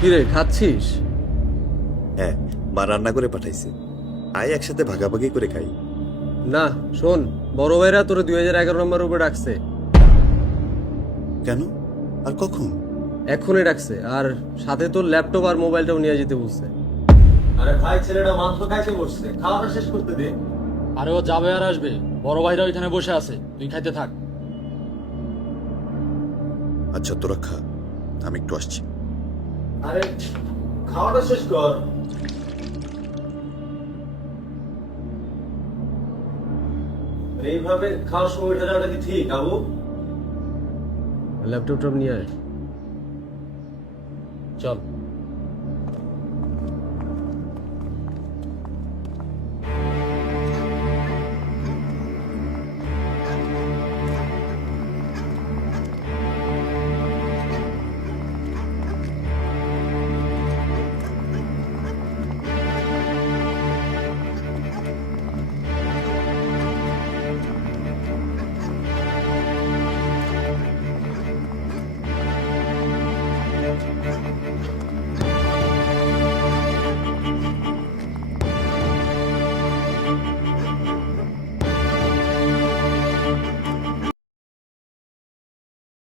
কিরে খাচ্ছিস? হ্যাঁ, মা রান্না করে পাঠাইছে। আয় একসাথে ভাগাভাগি করে খাই। না শোন, বড় ভাইরা তোর 2011 নম্বর উপরে ডাকছে। কেন? আর কখন? এক্ষুনি ডাকছে, আর সাথে তোর ল্যাপটপ আর মোবাইলটাও নিয়ে যেতে বলছে। আরে ভাই, ছেলেটা মাংস খাইতে বসছে, খাওয়াটা শেষ করতে দে। আরে ও যাবে আর আসবে, বড় ভাইরা ওইখানে বসে আছে, তুই খাইতে থাক। আচ্ছা তোরা খা, আমি একটু আসছি। আরে খাওয়াটা শেষ কর। এইভাবে খাওয়ার সময় উঠে যাওয়াটা কি ঠিক আবু? ল্যাপটপটা নিয়ে আয়। চল।